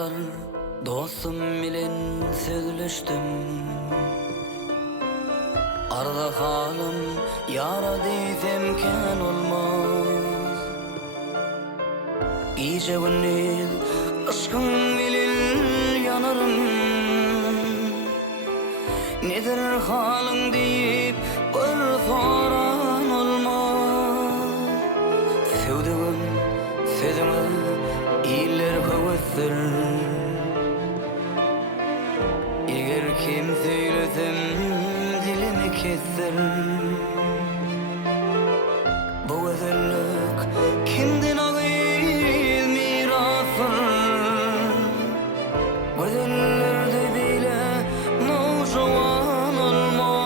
Ayagalar dostum bilen sözleştim. Arda halim yara diýsem kän olmaz. Gece gündüz aşkın bilen yanarım. Nedir halin diýip bir soran olmaz. Sevdigim sözüňe iller höwesdir. Eger kim söýlesem dilimi kesser. Bu özellik kimden agyz mirasy? Gözellerde bile nowjwan olmaz.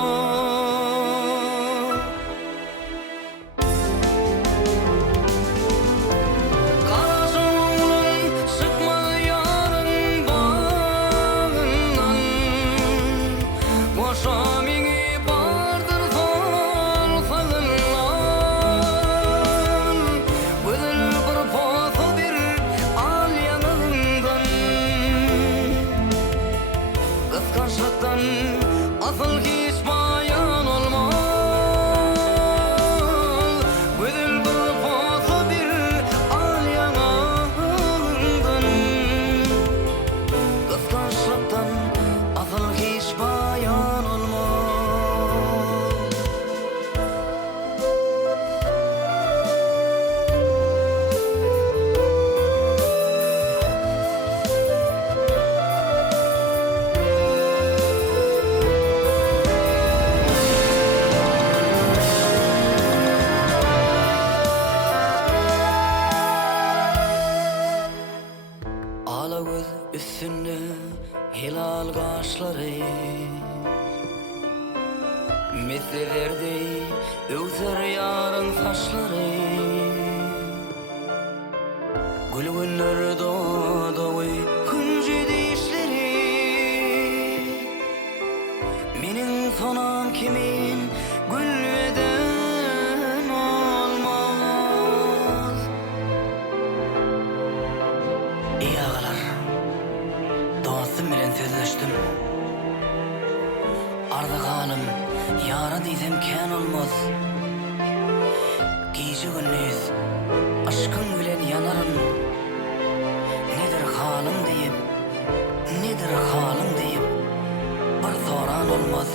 Karaşyňdan çykmaz ýarym bagyndan. Goşa meni bardyr sol sagynlan. Gözül bir posa bir al ýanyndan. Kıskançlıktan asıl hiç bayan olmaz. Gözül bir posa bir al ýanyndan. Kıskançlıktan asıl hiç bayan olmaz. Ala göz üstünde hilal kaşları, mislilerdi öwser yarın saçları. Gül günler doğdu hınjy dişleri. Menin sonam kimin gülbeden olmaz. Ey ağalar, dostum bilen sözleştim. Arda halim yara diýsem kän olmaz. Gece gündüz aşkın bilen yanarım. Nedir halim diýip bir soran olmaz.